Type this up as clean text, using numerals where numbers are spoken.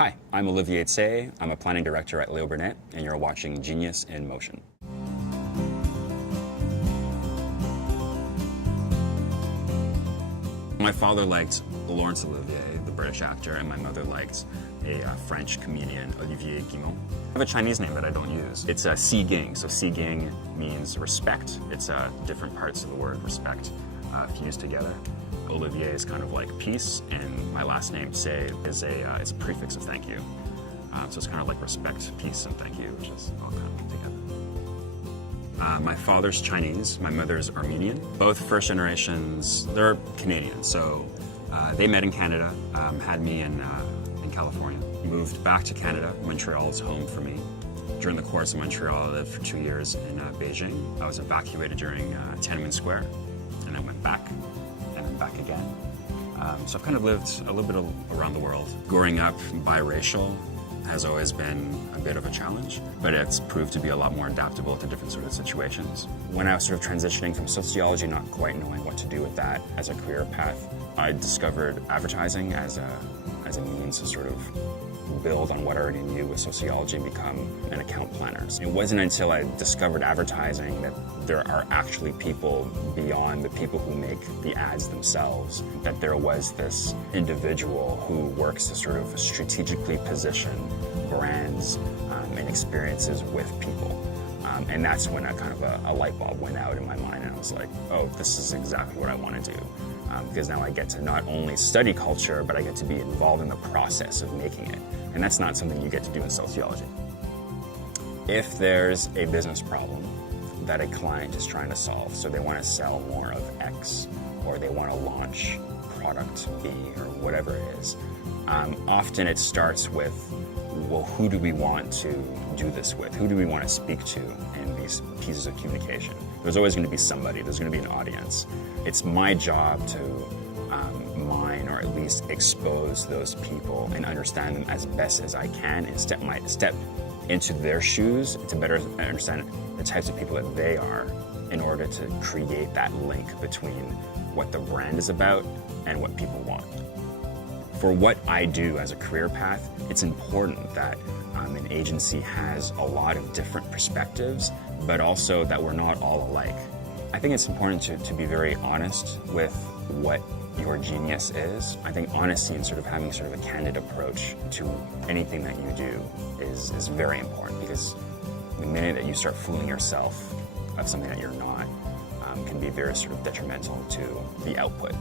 Hi, I'm Olivier. I'm a planning director at Leo Burnett, and you're watching Genius in Motion. My father liked Laurence Olivier, the British actor, and my mother liked a French comedian, Olivier. I have a Chinese name that I don't use. It's Si Ging. So Si Ging means respect. It's different parts of the word respect fused together. Olivier is kind of like peace, and my last name, Say, is it's a prefix of thank you. So it's kind of like respect, peace, and thank you, which is all kind of together. My father's Chinese, my mother's Armenian. Both first generations, they're Canadian, so they met in Canada, had me in California. Moved back to Canada. Montreal is home for me. During the course of Montreal, I lived for 2 years in Beijing. I was evacuated during Tiananmen Square, and then went back, and then back again. So I've kind of lived a little bit around the world. Growing up biracial has always been a bit of a challenge, but it's proved to be a lot more adaptable to different sort of situations. When I was sort of transitioning from sociology, not quite knowing what to do with that as a career path, I discovered advertising as a means to sort of build on what I already knew with sociology and become an account planner. It wasn't until I discovered advertising that there are actually people beyond the people who make the ads themselves, that there was this individual who works to sort of strategically position brands and experiences with people. And that's when a light bulb went out in my mind, and I was like, oh, this is exactly what I want to do. Because now I get to not only study culture, but I get to be involved in the process of making it. And that's not something you get to do in sociology. If there's a business problem that a client is trying to solve, so they want to sell more of X, or they want to launch product B, or whatever it is, often it starts with, well, who do we want to do this with? Who do we want to speak to in these pieces of communication? There's always going to be somebody. There's going to be an audience. It's my job to mine, or at least expose those people and understand them as best as I can, and step into their shoes to better understand the types of people that they are, in order to create that link between what the brand is about and what people want. For what I do as a career path, it's important that an agency has a lot of different perspectives, but also that we're not all alike. I think it's important to be very honest with what your genius is. I think honesty and sort of having sort of a candid approach to anything that you do is very important, because the minute that you start fooling yourself of something that you're not, can be very sort of detrimental to the output.